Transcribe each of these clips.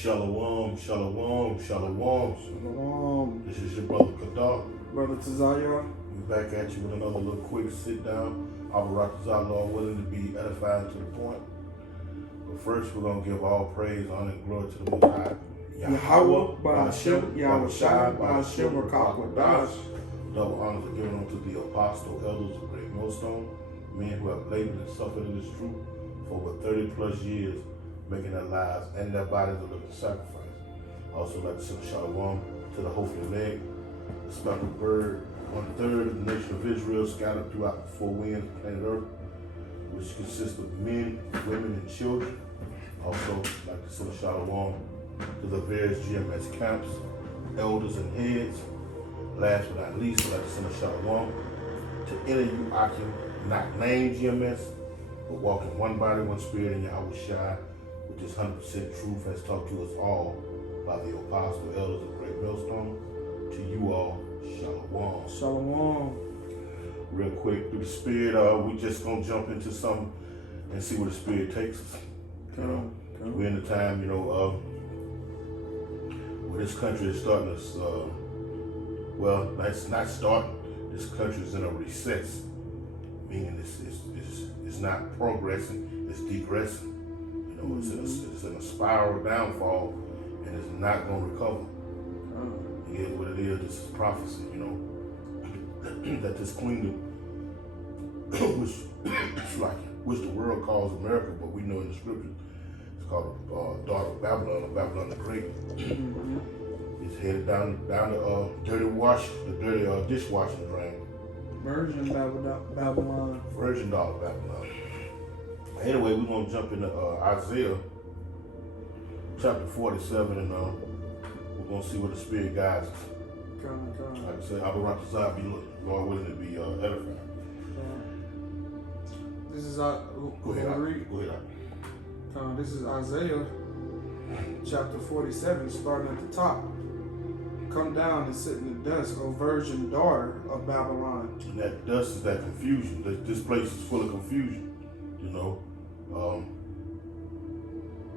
Shalom, shalom, shalom. Shalom. This is your brother Kadar. Brother Tazaya. We're back at you with another little quick sit down. Abarakazah, Lord willing to be edifying to the point. But first, we're going to give all praise, honor, and glory to the Most High. Yahweh, Ba'ashem, Yahweh Shai, Ba'ashem, Rakakwadash. Double honors are given unto the apostle, elders of Great Millstone, men who have labored and suffered in this truth for over 30 plus years, making their lives and their bodies a living sacrifice. Also like to send a shalom to the hopefully leg, the speckled bird, 1/3 of the nation of Israel scattered throughout the four winds of planet Earth, which consists of men, women, and children. Also like to send a shalom to the various GMS camps, elders, and heads. Last but not least, I'd like to send a shalom to any of you Akim not named GMS, but walking one body, one spirit in Yahweh Shai, which is 100% truth, has taught to us all by the apostle elders of Great Millstone. To you all, shalom. Shalom. Real quick, through the spirit, we just gonna jump into something and see where the spirit takes us. We're in the time, where this country is starting to, well, that's not starting. This country is in a recess, meaning it's not progressing, it's degressing. It's in a spiral downfall, and it's not going to recover. It is what it is. This is prophecy, that this kingdom, which the world calls America, but we know in the scriptures it's called daughter of Babylon, or Babylon the Great. It's headed down the dirty dishwashing drain. Virgin Babylon. Virgin daughter of Babylon. Anyway, we're going to jump into Isaiah chapter 47, and we're going to see what the Spirit guides us. Like I said, Abarakazah, be Lord willing to be edified. This is Go ahead. This is Isaiah chapter 47, starting at the top. Come down and sit in the dust, O virgin daughter of Babylon. And that dust is that confusion. This place is full of confusion.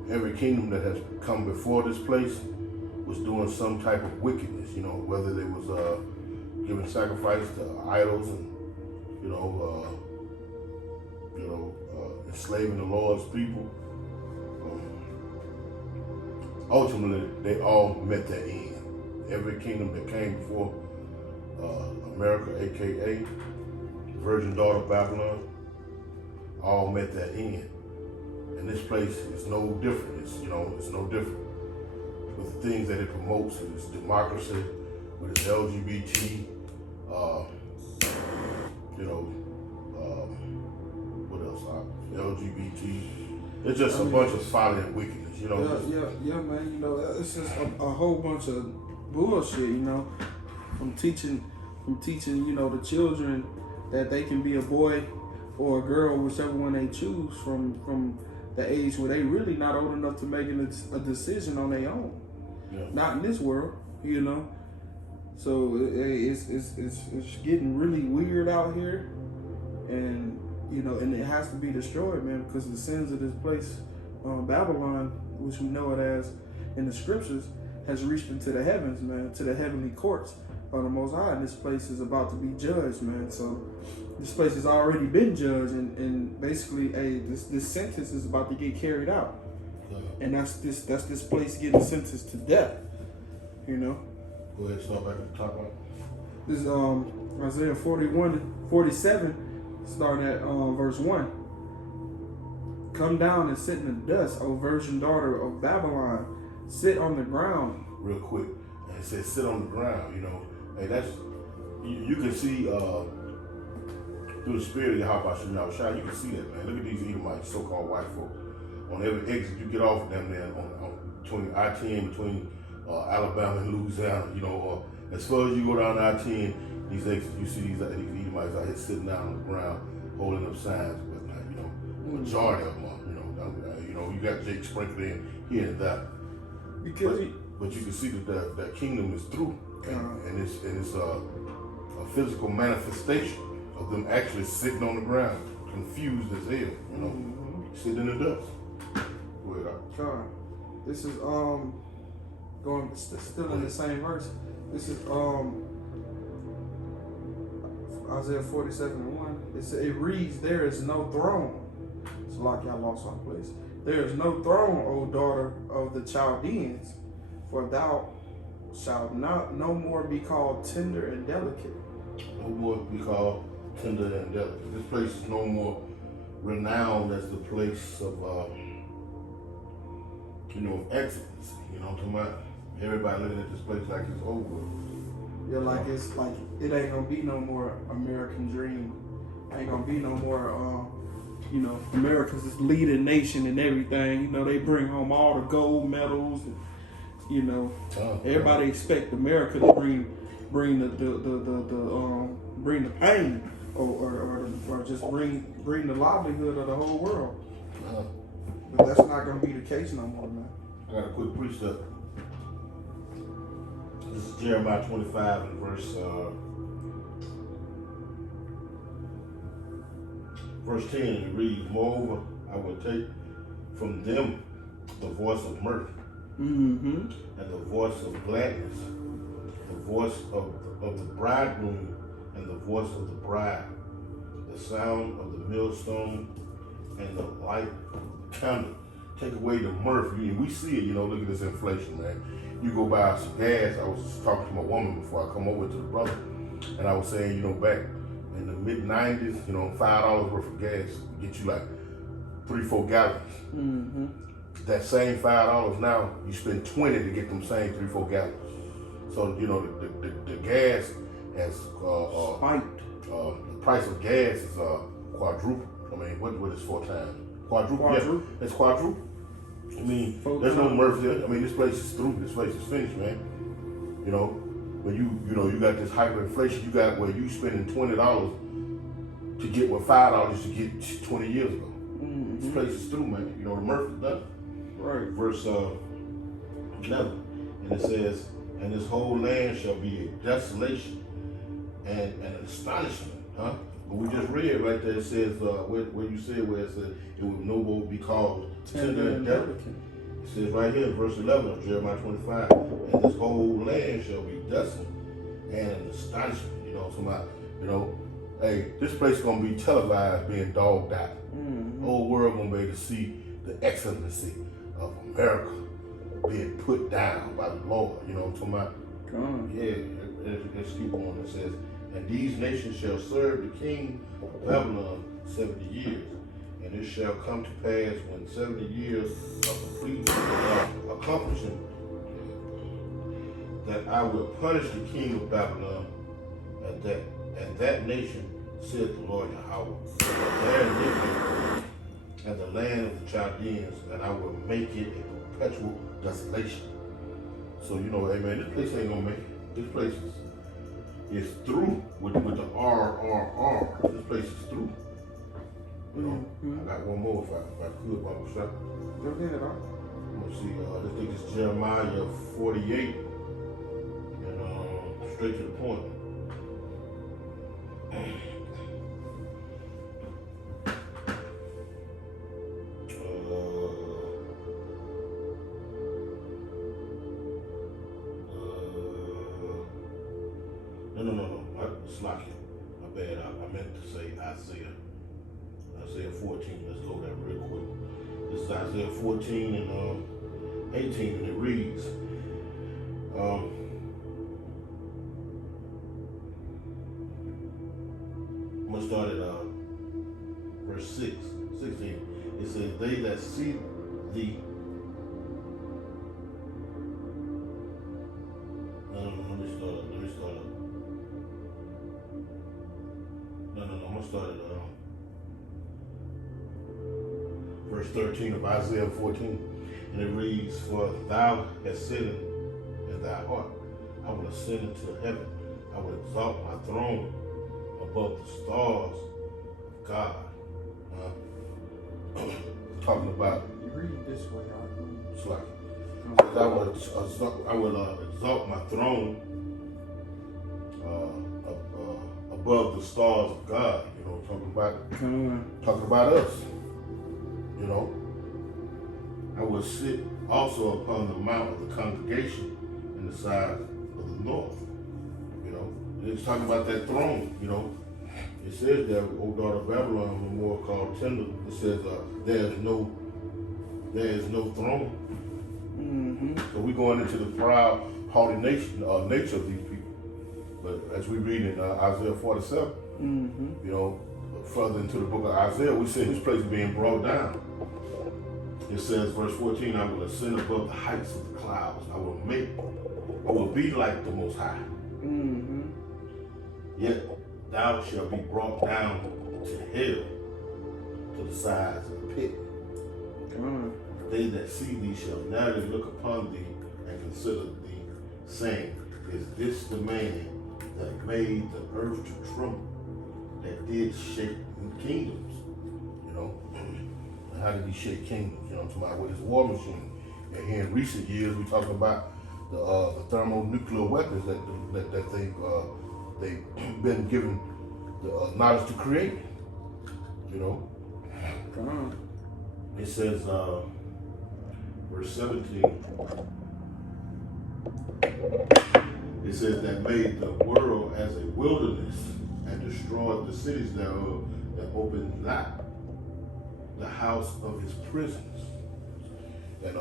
Every kingdom that has come before this place was doing some type of wickedness, whether they was giving sacrifice to idols and, enslaving the Lord's people. Ultimately, they all met their end. Every kingdom that came before America, aka Virgin Daughter of Babylon, all met their end. And this place is no different. It's no different. With the things that it promotes, it's democracy, with its LGBT, what else? LGBT. It's just a bunch of folly and wickedness, Yeah, man. It's just a whole bunch of bullshit. From teaching, the children that they can be a boy or a girl, whichever one they choose, from the age where they really not old enough to make a decision on their own. Yeah. Not in this world, So it's getting really weird out here, and and it has to be destroyed, man, because the sins of this place, Babylon, which we know it as in the scriptures, has reached into the heavens, man, to the heavenly courts of the Most High, and this place is about to be judged, man. So this place has already been judged, and basically, this sentence is about to get carried out, and that's this place getting sentenced to death, Go ahead, start back at the top one. This is Isaiah 47, starting at verse 1. Come down and sit in the dust, O virgin daughter of Babylon. Sit on the ground. Real quick, and it says sit on the ground. Hey, that's you can see through the spirit of Yahweh Shai, you can see that, man. Look at these Edomites, so-called white folk. On every exit you get off of them, man, on between I-10, between Alabama and Louisiana, as far as you go down I-10, these exits, you see these Edomites out here sitting down on the ground, holding up signs, but majority of them are, you got Jake sprinkled in here and there. But you can see that kingdom is through, and it's a physical manifestation of them actually sitting on the ground, confused as hell, sitting in the dust. Go ahead. This is still in the same verse. This is Isaiah 47:1. It reads, "There is no throne." It's like y'all lost our place. "There is no throne, O daughter of the Chaldeans, for thou shalt no more be called tender and delicate." No more be called tender and delicate. This place is no more renowned as the place of, of excellence. You know what I'm talking about? Everybody looking at this place like it's over. Yeah, like it's like it ain't gonna be no more American dream. Ain't gonna be no more. America's this leading nation and everything. They bring home all the gold medals. And, everybody expect America to bring the pain or just bring the livelihood of the whole world. But that's not gonna be the case no more, man. I got a quick precept. This is Jeremiah 25 and verse 10, and it reads, "Moreover, I will take from them the voice of mirth, and the voice of gladness, the voice of the bridegroom, and the voice of the bride, the sound of the millstone, and the light of the candle." Take away the mirth. We see it, look at this inflation, man. You go buy some gas. I was just talking to my woman before I come over to the brother, and I was saying, back in the mid-90s, $5 worth of gas would get you like 3-4 gallons. That same $5 now, you spend 20 to get them same 3-4 gallons. So, the gas has spiked. The price of gas is quadruple. I mean, what is 4 times? Quadruple. Yeah, it's quadruple. I mean, there's no mirth there. I mean, this place is through. This place is finished, man. When you got this hyperinflation, you got where you spending $20 to get what $5 you get 20 years ago. This place is through, man. The mirth is done. Right. Verse 11, and it says, "And this whole land shall be a desolation and an astonishment." Huh? But we just read right there. It says where you said where it said it would no more be called tender and delicate. It says right here in verse 11 of Jeremiah 25, "And this whole land shall be desolate and an astonishment." Hey, this place is gonna be televised, being dogged out. The whole world gonna be able to see the excellency of America being put down by the Lord. You know what I'm talking about? Yeah. Let's keep on. It says, "And these nations shall serve the king of Babylon 70 years. And it shall come to pass when 70 years of complete accomplishment, that I will punish the king of Babylon and that nation, saith the Lord Yahweh, their iniquity, and the land of the Chaldeans, and I will make it a perpetual desolation." So amen. This place ain't gonna make it. This place is through with the RRR. This place is through. I got one more if I could, Bible shot. Go ahead, huh? Let's see. Let's take this Jeremiah 48 and straight to the point. No. Slocky. My bad. I meant to say Isaiah 14. Let's go there real quick. This is Isaiah 14 and 18, and it reads, I'm gonna start at verse 16. It says, "They that see thee." No, let me start up. I'm gonna start at verse 13 of Isaiah 14, and it reads, "For thou hast said in thy heart, I will ascend into heaven. I will exalt my throne above the stars of God." Talking about, You read it this way, it's like, I will exalt my throne above the stars of God. Talking about us. I will sit also upon the mount of the congregation in the side of the north. You know, it's talking about that throne. You know, it says there, O daughter of Babylon, no more called tender. It says there is no throne. Mm-hmm. So we're going into the proud, haughty nature of these people. But as we read in Isaiah 47, Mm-hmm. you know, further into the book of Isaiah, we see his place being brought down. It says, verse 14, I will ascend above the heights of the clouds. I will be like the Most High. Mm-hmm. Yet thou shalt be brought down to hell, to the sides of the pit. They that see thee shall narrowly look upon thee and consider thee, saying, is this the man that made the earth to tremble, that did shake kingdoms? You know, how did he shake kingdoms? You know, talking about with his war machine. And here in recent years, we talking about the thermonuclear weapons that they've been given the knowledge to create. You know, it says, verse 17. It says that made the world as a wilderness and destroyed the cities thereof, that opened not the house of his prisons. And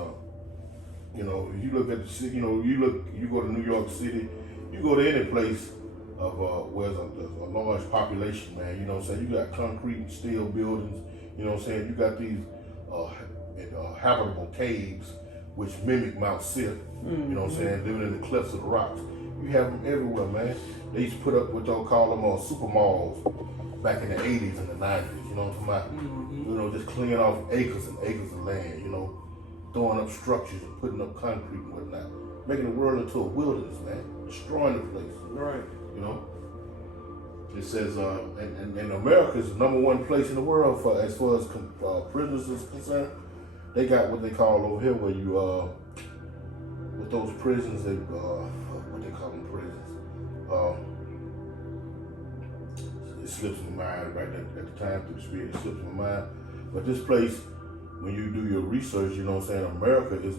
you know, if you look at the city, you know, you go to New York City, you go to any place of where there's a large population, man. You know what I'm saying? You got concrete and steel buildings. You know what I'm saying? You got these habitable caves which mimic Mount Sith. You know what I'm saying? Living in the cliffs of the rocks. You have them everywhere, man. They used to put up what y'all call them super malls back in the 80s and the 90s. You know what I'm talking about? You know, just clearing off acres and acres of land. You know, throwing up structures and putting up concrete and whatnot, making the world into a wilderness, man. Destroying the place. Right. You know. It says, and America is the #1 place in the world for as far as prisoners is concerned. They got what they call over here where you with those prisons, they what they call them prisons. It slips my mind right at the time through the spirit. It slips my mind. But this place, when you do your research, you know what I'm saying. America is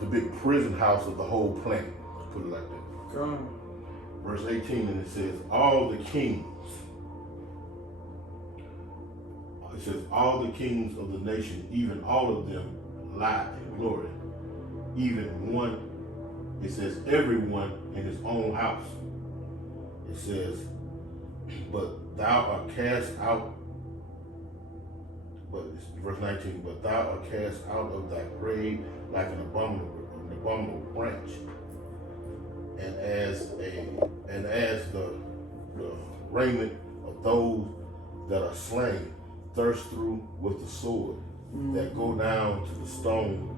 the big prison house of the whole planet. Let's put it like that. Verse 18, and it says, all the kings. It says, all the kings of the nation, even all of them, lie in glory. Even one, it says, everyone in his own house. It says, but thou art cast out, but it's verse 19, but thou art cast out of thy grave like an abominable branch. And as the raiment of those that are slain, thirst through with the sword, that go down to the stone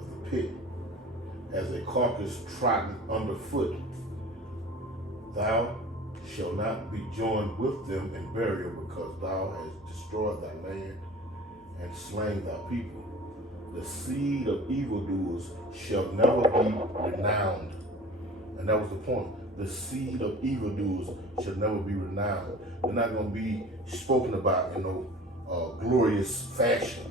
of the pit, as a carcass trodden underfoot, thou shalt not be joined with them in burial, because thou hast destroyed thy land and slain thy people. The seed of evildoers shall never be renowned. And that was the point. The seed of evildoers shall never be renowned. They're not going to be spoken about in no glorious fashion.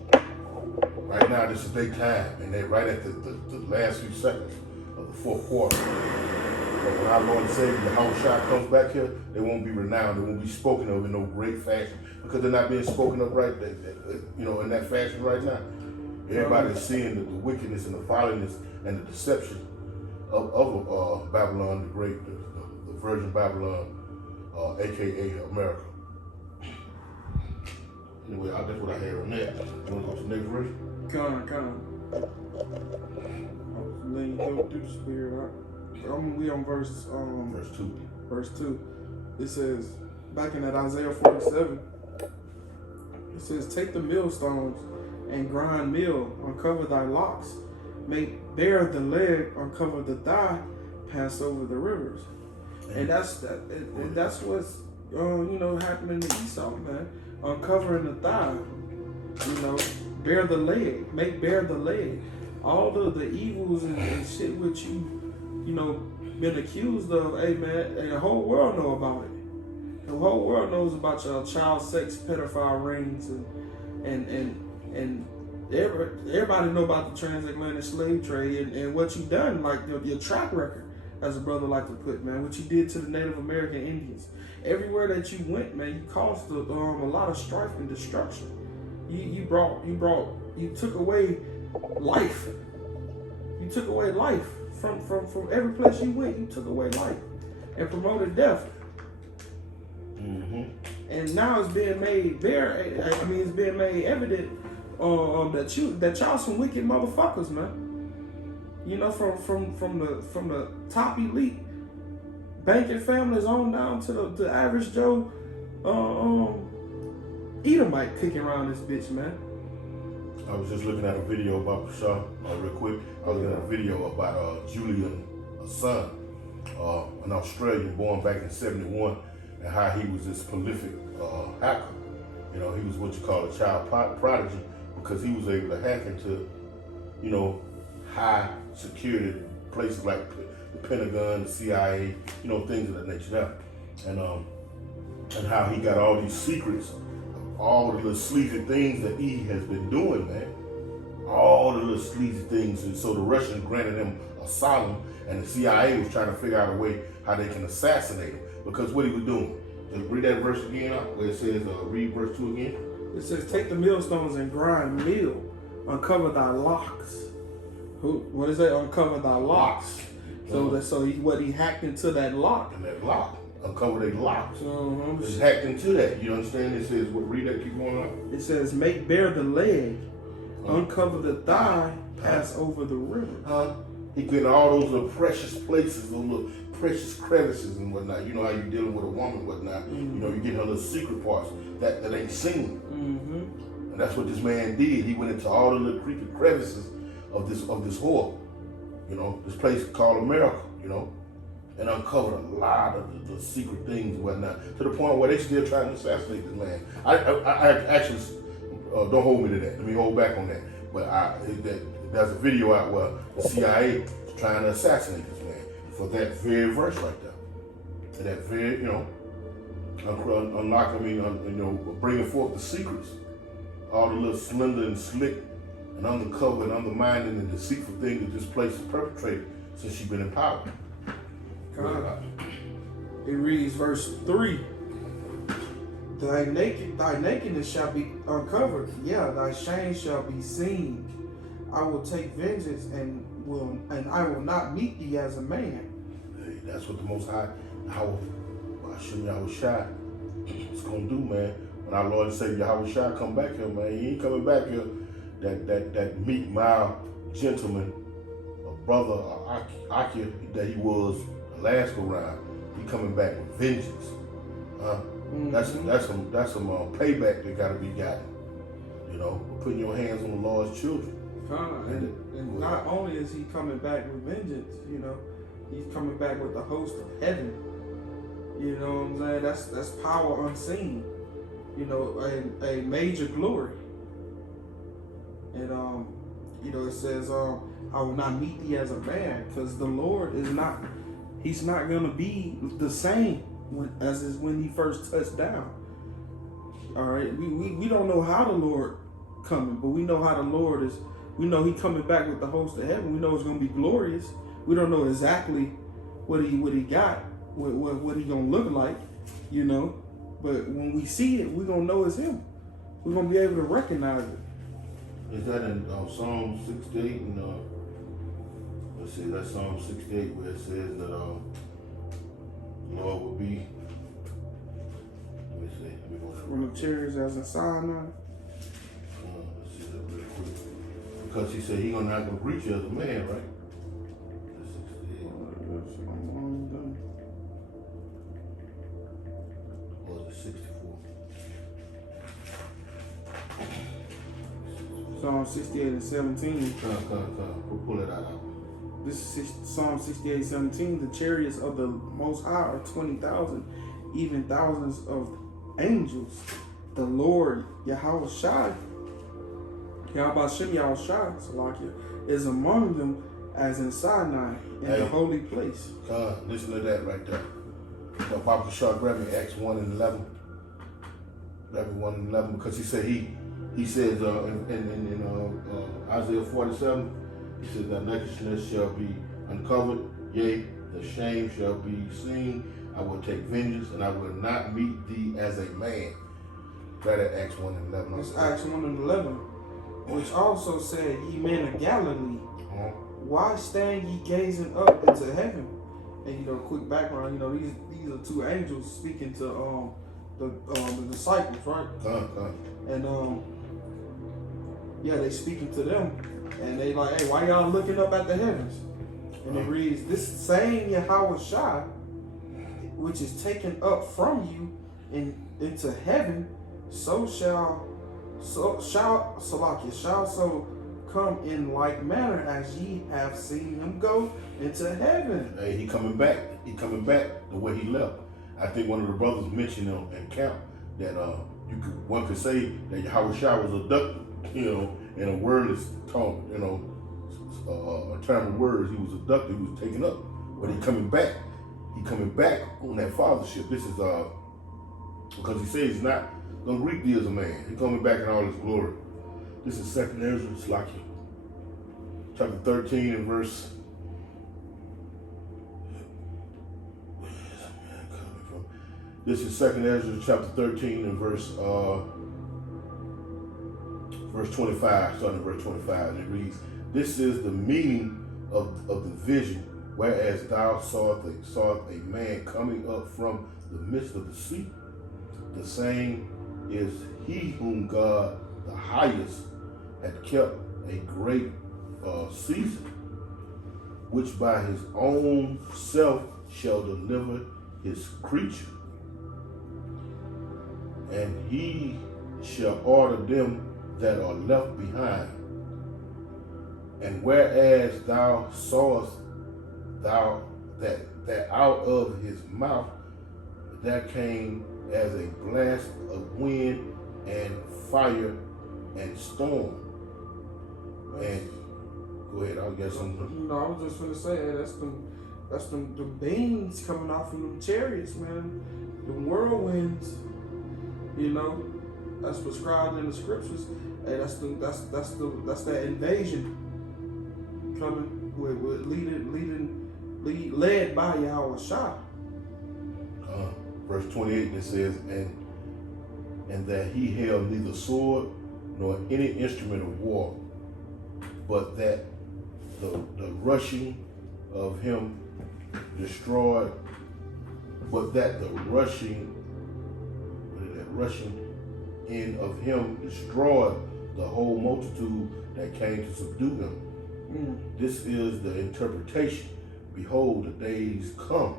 Right now, this is their time, and they're right at the last few seconds of the fourth quarter. But when our Lord and Savior, Yahushua, comes back here, they won't be renowned. They won't be spoken of in no great fashion, because they're not being spoken of right, you know, in that fashion right now. Everybody is seeing the wickedness and the folliness and the deception of Babylon the Great, the Virgin Babylon, aka America. Anyway, that's what I had on that. You want to go to the next verse? Letting you go through the spirit. We on verse 2. Verse 2. It says, back in that Isaiah 47, it says, take the millstones and grind meal, uncover thy locks, make bare the leg, uncover the thigh, pass over the rivers. And that's what's you know, happening to Esau, man. Uncovering the thigh, you know, bare the leg, make bare the leg. All of the evils and shit which you know, been accused of, hey man, and the whole world know about it. The whole world knows about your child sex pedophile rings and Everybody know about the transatlantic slave trade and what you done, like your track record, as a brother like to put, man. What you did to the Native American Indians. Everywhere that you went, man, you caused a lot of strife and destruction. You took away life. You took away life from every place you went. You took away life and promoted death. Mm-hmm. And now it's being made it's being made evident that y'all some wicked motherfuckers, man. You know, from the top elite banking families on down to the average Joe Edomite kicking around this bitch, man. I was just looking at a video about Bashar, real quick. I was looking at a video about Julian Assange, an Australian born back in '71, and how he was this prolific hacker. You know, he was what you call a child prodigy because he was able to hack into, you know, high security places like the Pentagon, the CIA, you know, things of that nature. And how he got all these secrets, all the little sleazy things that he has been doing, man. All the little sleazy things. And so the Russians granted him asylum, and the CIA was trying to figure out a way how they can assassinate him. Because what he was doing. Just read that verse again out, where it says, read verse 2 again. It says, take the millstones and grind meal, uncover thy locks. What does that? Uncover thy locks. So he hacked into that lock. And that lock. Uncover their locks. Uh-huh. It's hacked into that. You understand? It says, what, read that, keep going on. It says, make bare the leg, uncover the thigh, pass over the river. He getting all those little precious places, those little precious crevices and whatnot. You know how you're dealing with a woman and whatnot. Mm-hmm. You know, you get her little secret parts that ain't seen. Mm-hmm. And that's what this man did. He went into all the little creepy crevices of this whore. You know, this place called America, you know, and uncovered a lot of the secret things and whatnot, to the point where they still trying to assassinate this man. I actually, don't hold me to that. Let me hold back on that. But there's a video out where the CIA is trying to assassinate this man for that very verse right there. And that very, you know, bringing forth the secrets, all the little slender and slick and undercover and undermining and deceitful things that this place has perpetrated since she's been in power. It reads verse 3. Thy nakedness shall be uncovered, yeah, thy shame shall be seen. I will take vengeance and I will not meet thee as a man. Hey, that's what the Most High, Yahweh Shai, is gonna do, man. When our Lord and Savior Yahweh Shai come back here, man, he ain't coming back here. That meek, mild gentleman, a brother, Akia that he was the last go round. He coming back with vengeance. Mm-hmm. That's some payback that gotta be gotten. You know, putting your hands on the Lord's children. And not only is he coming back with vengeance, you know, he's coming back with the host of heaven. You know what I'm saying? That's power unseen. You know, a major glory. And you know, it says, I will not meet thee as a man, because the Lord is not, he's not gonna be the same as is when he first touched down. All right, we don't know how the Lord coming, but we know how the Lord is. We know he coming back with the host of heaven. We know it's gonna be glorious. We don't know exactly what he got, what he gonna look like, you know. But when we see it, we're gonna know it's him. We're gonna be able to recognize it. Is that in Psalm 68? And let's see, that's Psalm 68 where it says that the Lord will be. Let me see. Let me go through. From the chariots as a Sinai. Let's see that real quick. Because he said he's not gonna greet you as a man, right? That's 68. Or is it 64? Psalm 68 and 17. Pull it out. This is Psalm 68, 17. The chariots of the Most High are 20,000, even thousands of angels. The Lord, Yahweh Shai, Yahweh Shai, is among them as in Sinai, in the holy place. Listen to that right there. Papa Shaw, grab me Acts 1 and 11. Grab me 1 and 11, because he said he He says in Isaiah 47, he says that nakedness shall be uncovered, yea, the shame shall be seen. I will take vengeance, and I will not meet thee as a man. That at Acts 1 and 11. It's Acts 1 and 11, which also said, ye men of Galilee, why stand ye gazing up into heaven? And quick background, these are two angels speaking to the disciples, right? And yeah, they speaking to them, and they like, hey, why y'all looking up at the heavens? And it reads, this same Yahweh Shai, which is taken up from you into heaven, shall come in like manner as ye have seen him go into heaven. Hey, he coming back. He coming back the way he left. I think one of the brothers mentioned in camp that one could say that Yahweh Shai was abducted, in a wordless talk, a term of words. He was abducted. He was taken up, but he coming back. He coming back on that fathership. This is because he says he's not gonna reap thee as a man. He's coming back in all his glory. This is 2nd Ezra, chapter 13 and verse. This is 2nd Ezra, chapter 13 and verse 25, starting at verse 25, and it reads, this is the meaning of the vision, whereas thou sawest a man coming up from the midst of the sea. The same is he whom God the highest had kept a great season, which by his own self shall deliver his creature. And he shall order them that are left behind. And whereas thou sawest that out of his mouth there came as a blast of wind and fire and storm. And go ahead, I'll get something. I was just gonna say that's the beams coming out from them chariots, man. The whirlwinds, that's prescribed in the scriptures. Hey, that's that invasion coming with led by Yahweh Shai. Verse 28, it says, and that he held neither sword nor any instrument of war, but that the rushing of him destroyed, rushing in of him destroyed the whole multitude that came to subdue him. This is the interpretation. Behold, the days come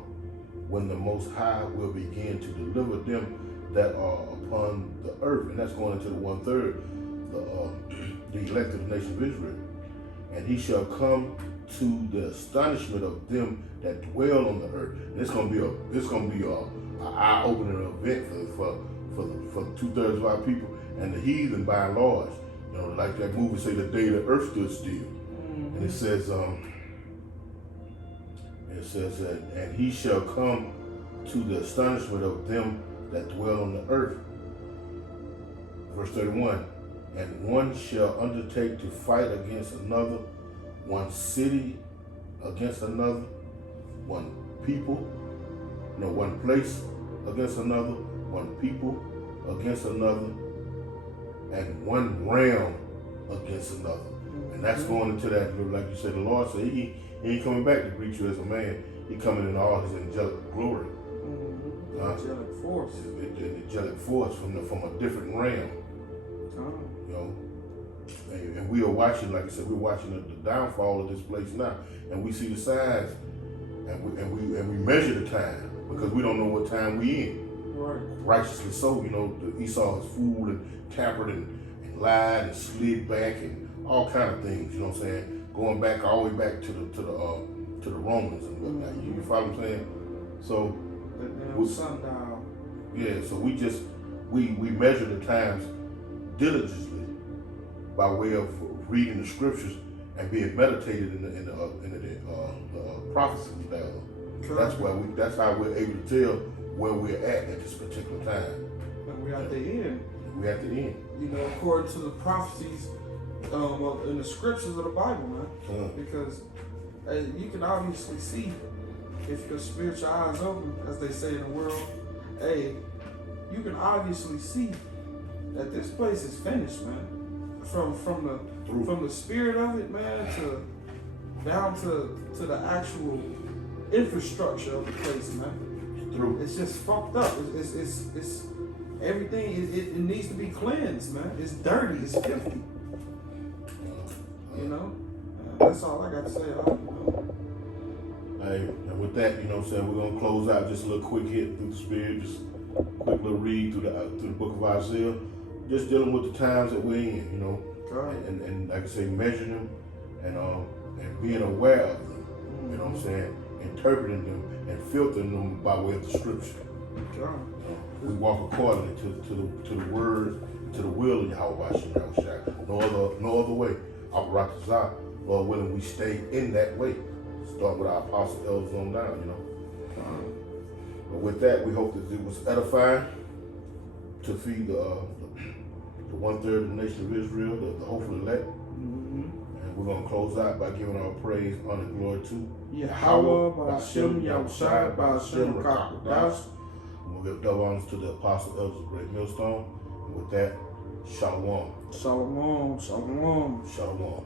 when the Most High will begin to deliver them that are upon the earth. And that's going into the 1/3, the elect of the nation of Israel. And he shall come to the astonishment of them that dwell on the earth. And it's gonna be a eye-opening event for the 2/3 of our people and the heathen by and large. Like that movie say, the day the earth stood still. And it says that, and he shall come to the astonishment of them that dwell on the earth. Verse 31, and one shall undertake to fight against another, one city against another, one people, one place against another, one people against another, and one realm against another. And that's going into that, like you said, the Lord said he ain't coming back to greet you as a man. He coming in all his angelic glory. Angelic force. The angelic force from a different realm. And we are watching, like I said, we're watching the downfall of this place now. And we see the signs, and we measure the time because we don't know what time we in. Right. Righteously so, Esau has fooled and tampered and lied and slid back and all kind of things, you know what I'm saying? Going back all the way back to the Romans and whatnot. You follow what I'm saying? So sundial. Yeah, so we measure the times diligently by way of reading the scriptures and being meditated in the prophecies thereof. That's how we're able to tell where we're at this particular time. And we're at the end. We at the end. You know, according to the prophecies in the scriptures of the Bible, man. Because you can obviously see if your spiritual eyes open, as they say in the world. Hey, you can obviously see that this place is finished, man. From the spirit of it, man, to down to the actual infrastructure of the place, man. Through. It's just fucked up. It's everything. It needs to be cleansed, man. It's dirty. It's filthy. You know. That's all I got to say. Hey, and with that, you know what I'm saying, we're gonna close out just a little quick hit through the spirit, just a quick little read through the book of Isaiah, just dealing with the times that we're in, you know, and like I say, measuring them and being aware of them, you know what I'm saying, interpreting them and filtering them by way of the scripture. We walk accordingly to the word, to the will of Yahweh. No other way. Abarakazah, Lord willing, we stay in that way. Start with our apostle elders on down, you know. But with that, we hope that it was edifying to feed the 1/3 of the nation of Israel, the hopeful elect. And we're gonna close out by giving our praise, honor, and glory to Yahweh, Ba'ashem, Yahushai, Ba'ashem, Rakakwadash. We'll give double honors to the apostle elders of Great Millstone. And with that, Shalom. Shalom, shalom. Shalom.